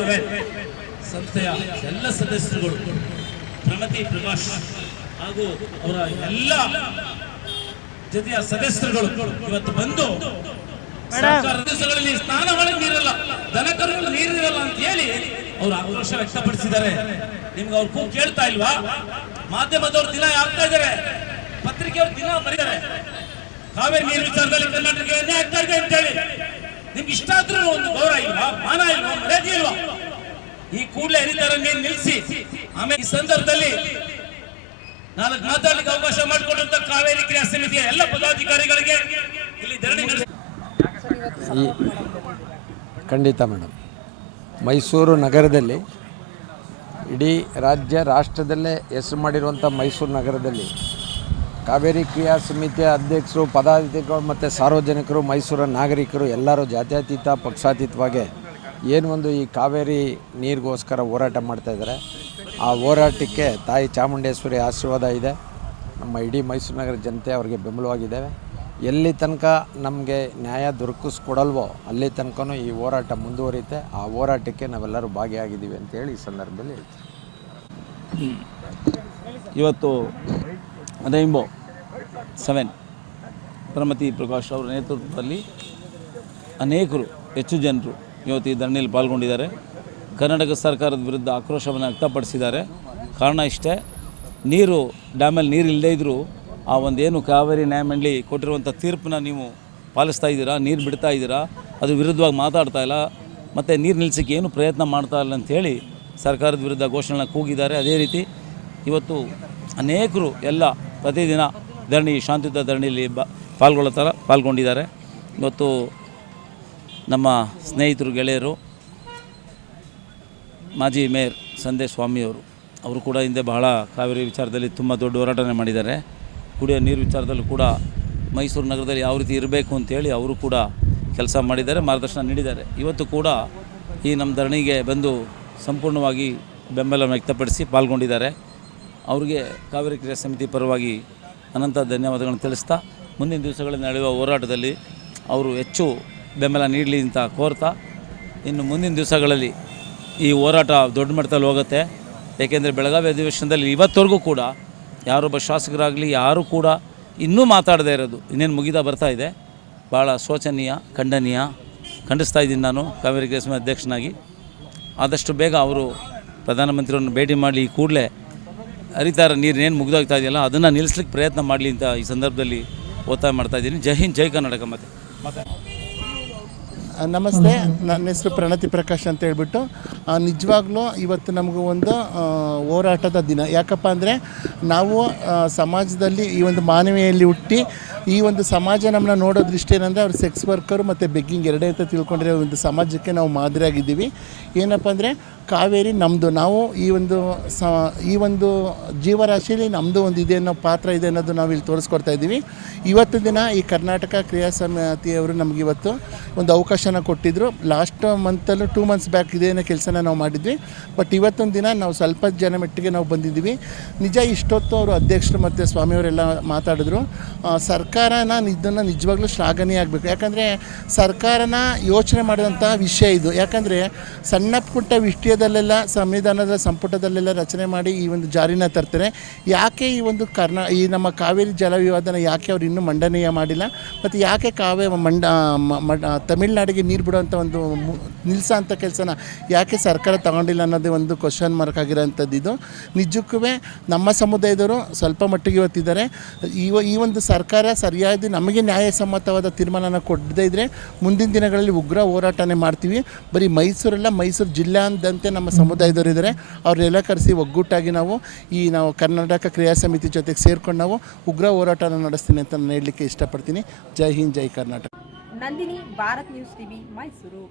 Seven ಸಂಸ್ಥೆಯ ಎಲ್ಲ ಸದಸ್ಯರುಗಳು ಪ್ರಮತಿ ಪ್ರಕಾಶ್ ಹಾಗೂ ಅವರ ಎಲ್ಲ ಜೊತೆಯ ಸದಸ್ಯರುಗಳು ಇವತ್ತು ಬಂದು ಸದಸ್ಯಗಳಲ್ಲಿ ಸ್ನಾನ ಮಾಡಿ ನೀರಲ್ಲ ದನ ಕರುಗಳು ನೀರಿರಲ್ಲ ಅಂತ ಹೇಳಿ ಅವರು ಆಕ್ರೋಶ ವ್ಯಕ್ತಪಡಿಸಿದ್ದಾರೆ. ನಿಮ್ಗೆ ಅವ್ರ ಕೂಗ್ ಕೇಳ್ತಾ ಇಲ್ವಾ? ಮಾಧ್ಯಮದವ್ರು ದಿನ ಆಗ್ತಾ ಇದ್ದಾರೆ? ಪತ್ರಿಕೆಯವ್ರು ದಿನ ಬರೀತಾರೆ. ಕಾವೇರಿ ನೀರು ವಿಚಾರದಲ್ಲಿ ಕರ್ನಾಟಕ ಆಗ್ತಾ ಇದೆ ನಿಮ್ಗೆ ಇಷ್ಟ ಆದ್ರೂ ಒಂದು ಗೌರವ ಇಲ್ವಾ? ಮಾನ ಇಲ್ವಾ? ಮರ್ಯಾದೆ ಇಲ್ವಾ? ಈ ಕೂಡಲೇ ಹರಿತಾರ ನೀನ್ ನಿಲ್ಲಿಸಿ ಆಮೇಲೆ ಈ ಸಂದರ್ಭದಲ್ಲಿ ನಾನು ಮಾತಾಡಲಿಕ್ಕೆ ಅವಕಾಶ ಮಾಡಿಕೊಟ್ಟಂತ ಕಾವೇರಿ ಕ್ರಿಯಾ ಸಮಿತಿಯ ಎಲ್ಲ ಪದಾಧಿಕಾರಿಗಳಿಗೆ ಇಲ್ಲಿ ಧರಣಿ ಖಂಡಿತ ಮೇಡಮ್. ಮೈಸೂರು ನಗರದಲ್ಲಿ, ಇಡೀ ರಾಜ್ಯ, ರಾಷ್ಟ್ರದಲ್ಲೇ ಹೆಸರು ಮಾಡಿರುವಂಥ ಮೈಸೂರು ನಗರದಲ್ಲಿ ಕಾವೇರಿ ಕ್ರಿಯಾ ಸಮಿತಿಯ ಅಧ್ಯಕ್ಷರು, ಪದಾಧಿಕಾರಿಗಳು ಮತ್ತು ಸಾರ್ವಜನಿಕರು ಮೈಸೂರ ನಾಗರಿಕರು ಎಲ್ಲರೂ ಜಾತ್ಯತೀತ, ಪಕ್ಷಾತೀತವಾಗಿ ಏನು ಒಂದು ಈ ಕಾವೇರಿ ನೀರಿಗೋಸ್ಕರ ಹೋರಾಟ ಮಾಡ್ತಾಯಿದ್ದಾರೆ ಆ ಹೋರಾಟಕ್ಕೆ ತಾಯಿ ಚಾಮುಂಡೇಶ್ವರಿ ಆಶೀರ್ವಾದ ಇದೆ. ನಮ್ಮ ಇಡೀ ಮೈಸೂರು ನಗರ ಜನತೆ ಅವರಿಗೆ ಬೆಂಬಲವಾಗಿದ್ದೇವೆ. ಎಲ್ಲಿ ತನಕ ನಮಗೆ ನ್ಯಾಯ ದೊರಕಿಸ್ಕೊಡಲ್ವೋ ಅಲ್ಲಿ ತನಕನೂ ಈ ಹೋರಾಟ ಮುಂದುವರಿಯುತ್ತೆ. ಆ ಹೋರಾಟಕ್ಕೆ ನಾವೆಲ್ಲರೂ ಭಾಗಿಯಾಗಿದ್ದೀವಿ ಅಂತೇಳಿ ಈ ಸಂದರ್ಭದಲ್ಲಿ ಇವತ್ತು ರೈನ್ಬೋ ಸೆವೆನ್ ಪ್ರಮತಿ ಪ್ರಕಾಶ್ ಅವರ ನೇತೃತ್ವದಲ್ಲಿ ಅನೇಕರು, ಹೆಚ್ಚು ಜನರು ಇವತ್ತು ಈ ಧರಣಿಯಲ್ಲಿ ಪಾಲ್ಗೊಂಡಿದ್ದಾರೆ. ಕರ್ನಾಟಕ ಸರ್ಕಾರದ ವಿರುದ್ಧ ಆಕ್ರೋಶವನ್ನು ವ್ಯಕ್ತಪಡಿಸಿದ್ದಾರೆ. ಕಾರಣ ಇಷ್ಟೇ, ನೀರು, ಡ್ಯಾಮಲ್ಲಿ ನೀರು ಇಲ್ಲದೇ ಇದ್ದರೂ ಆ ಒಂದೇನು ಕಾವೇರಿ, ನ್ಯಾಯಮಂಡಳಿ ಕೊಟ್ಟಿರುವಂಥ ತೀರ್ಪನ್ನ ನೀವು ಪಾಲಿಸ್ತಾ ಇದ್ದೀರಾ? ನೀರು ಬಿಡ್ತಾ ಇದ್ದೀರಾ? ಅದು ವಿರುದ್ಧವಾಗಿ ಮಾತಾಡ್ತಾ ಇಲ್ಲ. ಮತ್ತು ನೀರು ನಿಲ್ಲಿಸೋಕ್ಕೆ ಏನು ಪ್ರಯತ್ನ ಮಾಡ್ತಾ ಇಲ್ಲ ಅಂಥೇಳಿ ಸರ್ಕಾರದ ವಿರುದ್ಧ ಘೋಷಣೆ ಕೂಗಿದ್ದಾರೆ. ಅದೇ ರೀತಿ ಇವತ್ತು ಅನೇಕರು ಎಲ್ಲ ಪ್ರತಿದಿನ ಧರಣಿ, ಶಾಂತಿಯುತ ಧರಣಿಯಲ್ಲಿ ಬ ಪಾಲ್ಗೊಳ್ಳೋ ಥರ ಪಾಲ್ಗೊಂಡಿದ್ದಾರೆ. ಇವತ್ತು ನಮ್ಮ ಸ್ನೇಹಿತರು, ಗೆಳೆಯರು, ಮಾಜಿ ಮೇಯರ್ ಸಂದೇಶ್ ಸ್ವಾಮಿಯವರು ಅವರು ಕೂಡ ಹಿಂದೆ ಬಹಳ ಕಾವೇರಿ ವಿಚಾರದಲ್ಲಿ ತುಂಬ ದೊಡ್ಡ ಹೋರಾಟನೆ ಮಾಡಿದ್ದಾರೆ. ಕುಡಿಯೋ ನೀರು ವಿಚಾರದಲ್ಲೂ ಕೂಡ ಮೈಸೂರು ನಗರದಲ್ಲಿ ಯಾವ ರೀತಿ ಇರಬೇಕು ಅಂತೇಳಿ ಅವರು ಕೂಡ ಕೆಲಸ ಮಾಡಿದ್ದಾರೆ, ಮಾರ್ಗದರ್ಶನ ನೀಡಿದ್ದಾರೆ. ಇವತ್ತು ಕೂಡ ಈ ನಮ್ಮ ಧರಣಿಗೆ ಬಂದು ಸಂಪೂರ್ಣವಾಗಿ ಬೆಂಬಲ ವ್ಯಕ್ತಪಡಿಸಿ ಪಾಲ್ಗೊಂಡಿದ್ದಾರೆ. ಅವರಿಗೆ ಕಾವೇರಿ ಕ್ರಿಯಾ ಸಮಿತಿ ಪರವಾಗಿ ಅನಂತ ಧನ್ಯವಾದಗಳನ್ನು ತಿಳಿಸ್ತಾ, ಮುಂದಿನ ದಿವಸಗಳಲ್ಲಿ ನಡೆಯುವ ಹೋರಾಟದಲ್ಲಿ ಅವರು ಹೆಚ್ಚು ಬೆಂಬಲ ನೀಡಲಿ ಅಂತ ಕೋರ್ತಾ, ಇನ್ನು ಮುಂದಿನ ದಿವಸಗಳಲ್ಲಿ ಈ ಹೋರಾಟ ದೊಡ್ಡ ಮಟ್ಟದಲ್ಲಿ ಹೋಗುತ್ತೆ. ಏಕೆಂದರೆ ಬೆಳಗಾವಿ ಅಧಿವೇಶನದಲ್ಲಿ ಇವತ್ತವರೆಗೂ ಕೂಡ ಯಾರೊಬ್ಬ ಶಾಸಕರಾಗಲಿ, ಯಾರೂ ಕೂಡ ಇನ್ನೂ ಮಾತಾಡದೇ ಇರೋದು, ಇನ್ನೇನು ಮುಗಿದ ಬರ್ತಾ ಇದೆ. ಭಾಳ ಶೋಚನೀಯ, ಖಂಡನೀಯ, ಖಂಡಿಸ್ತಾ ಇದ್ದೀನಿ ನಾನು ಕಾವೇರಿ ಕೇಸಮ ಅಧ್ಯಕ್ಷನಾಗಿ. ಆದಷ್ಟು ಬೇಗ ಅವರು ಪ್ರಧಾನಮಂತ್ರಿಯವರನ್ನು ಭೇಟಿ ಮಾಡಿ ಈ ಕೂಡಲೇ ಹರಿತಾರ ನೀರೇನು ಮುಗ್ದೋಗ್ತಾ ಇದೆಯಲ್ಲ, ಅದನ್ನು ನಿಲ್ಲಿಸ್ಲಿಕ್ಕೆ ಪ್ರಯತ್ನ ಮಾಡಲಿ ಅಂತ ಈ ಸಂದರ್ಭದಲ್ಲಿ ಒತ್ತಾಯ ಮಾಡ್ತಾ ಇದ್ದೀನಿ. ಜೈ ಹಿಂದ್, ಜೈ ಕರ್ನಾಟಕ ಮತ್ತೆ. ನಮಸ್ತೆ. ನನ್ನ ಹೆಸರು ಪ್ರಣತಿ ಪ್ರಕಾಶ್ ಅಂತ ಹೇಳ್ಬಿಟ್ಟು ನಿಜವಾಗ್ಲೂ ಇವತ್ತು ನಮಗೂ ಒಂದು ಹೋರಾಟದ ದಿನ. ಯಾಕಪ್ಪ ಅಂದರೆ, ನಾವು ಸಮಾಜದಲ್ಲಿ ಈ ಒಂದು ಮಾನವೀಯಲ್ಲಿ ಹುಟ್ಟಿ ಈ ಒಂದು ಸಮಾಜ ನಮ್ಮನ್ನ ನೋಡೋ ಏನಂದರೆ ಅವ್ರು ಸೆಕ್ಸ್ ವರ್ಕರು ಮತ್ತು ಬೆಗ್ಗಿಂಗ್ ಎರಡೇ ಅಂತ ತಿಳ್ಕೊಂಡಿರೋ ಒಂದು ಸಮಾಜಕ್ಕೆ ನಾವು ಮಾದರಿಯಾಗಿದ್ದೀವಿ. ಏನಪ್ಪ ಅಂದರೆ ಕಾವೇರಿ ನಮ್ಮದು ನಾವು ಈ ಒಂದು ಸ, ಈ ಒಂದು ಜೀವರಾಶಿಯಲ್ಲಿ ನಮ್ಮದು ಒಂದು ಇದೆ ಅನ್ನೋ ಪಾತ್ರ ಇದೆ ಅನ್ನೋದು ನಾವು ಇಲ್ಲಿ ತೋರಿಸ್ಕೊಡ್ತಾ ಇದ್ದೀವಿ. ಇವತ್ತು ದಿನ ಈ ಕರ್ನಾಟಕ ಕ್ರಿಯಾ ಸಮಿತಿಯವರು ನಮಗೆ ಇವತ್ತು ಒಂದು ಅವಕಾಶನ ಕೊಟ್ಟಿದ್ದರು ಲಾಸ್ಟ್ ಮಂತಲ್ಲೂ ಟೂ ಮಂತ್ಸ್ ಬ್ಯಾಕ್ ಇದೇನೋ ಕೆಲಸನ ನಾವು ಮಾಡಿದ್ವಿ. ಬಟ್ ಇವತ್ತೊಂದು ದಿನ ನಾವು ಸ್ವಲ್ಪ ಜನ ಮಟ್ಟಿಗೆ ನಾವು ಬಂದಿದ್ದೀವಿ. ನಿಜ ಇಷ್ಟೊತ್ತು ಅವರು ಅಧ್ಯಕ್ಷರು ಮತ್ತು ಸ್ವಾಮಿಯವರೆಲ್ಲ ಮಾತಾಡಿದ್ರು. ಆ, ಸರ್ಕಾರನ ಇದನ್ನು ನಿಜವಾಗ್ಲೂ ಶ್ಲಾಘನೀಯ ಆಗಬೇಕು. ಯಾಕಂದರೆ ಸರ್ಕಾರನ ಯೋಚನೆ ಮಾಡಿದಂಥ ವಿಷಯ ಇದು. ಯಾಕಂದರೆ ಸಣ್ಣ ಪುಟ್ಟ ವಿಷಯದಲ್ಲೆಲ್ಲ ಸಂವಿಧಾನದ ಸಂಪುಟದಲ್ಲೆಲ್ಲ ರಚನೆ ಮಾಡಿ ಈ ಒಂದು ಜಾರಿನ ತರ್ತಾರೆ. ಯಾಕೆ ಈ ಒಂದು ಕರ್ನಾ ಈ ನಮ್ಮ ಕಾವೇರಿ ಜಲ ವಿವಾದನ ಯಾಕೆ ಅವರು ಇನ್ನೂ ಮಂಡನೆಯ ಮಾಡಿಲ್ಲ? ಮತ್ತು ಯಾಕೆ ಕಾವೇ ಮಂಡ ತಮಿಳ್ನಾಡಿಗೆ ನೀರು ಬಿಡುವಂಥ ಒಂದು ನಿಲ್ಸೋ ಅಂಥ ಕೆಲಸನ ಯಾಕೆ ಸರ್ಕಾರ ತಗೊಂಡಿಲ್ಲ ಅನ್ನೋದೇ ಒಂದು ಕ್ವಶನ್ ಮಾರ್ಕ್ ಆಗಿರೋಂಥದ್ದು ಇದು. ನಿಜಕ್ಕೂ ನಮ್ಮ ಸಮುದಾಯದವರು ಸ್ವಲ್ಪ ಮಟ್ಟಿಗೆ ಇವತ್ತಿದ್ದಾರೆ ಈ ಈ ಒಂದು ಸರ್ಕಾರ ಸರಿಯಾದ ನಮಗೆ ನ್ಯಾಯಸಮ್ಮತವಾದ ತೀರ್ಮಾನ ಕೊಡದೇ ಇದ್ದರೆ ಮುಂದಿನ ದಿನಗಳಲ್ಲಿ ಉಗ್ರ ಹೋರಾಟನೇ ಮಾಡ್ತೀವಿ. ಬರೀ ಮೈಸೂರಲ್ಲ ಮೈಸೂರು ಜಿಲ್ಲಾ ಅಂದಂತೆ ನಮ್ಮ ಸಮುದಾಯದವರಿದ್ದಾರೆ ಅವರೆಲ್ಲ ಕರೆಸಿ ಒಗ್ಗೂಟಾಗಿ ನಾವು ಈ ನಾವು ಕರ್ನಾಟಕ ಕ್ರಿಯಾ ಸಮಿತಿ ಜೊತೆಗೆ ಸೇರಿಕೊಂಡು ನಾವು ಉಗ್ರ ಹೋರಾಟನ ನಡೆಸ್ತೀನಿ ಅಂತ ನಾನು ಹೇಳಲಿಕ್ಕೆ ಇಷ್ಟಪಡ್ತೀನಿ. ಜೈ ಹಿಂದ್, ಜೈ Karnataka. Nandini, Bharat news TV, Mysuru.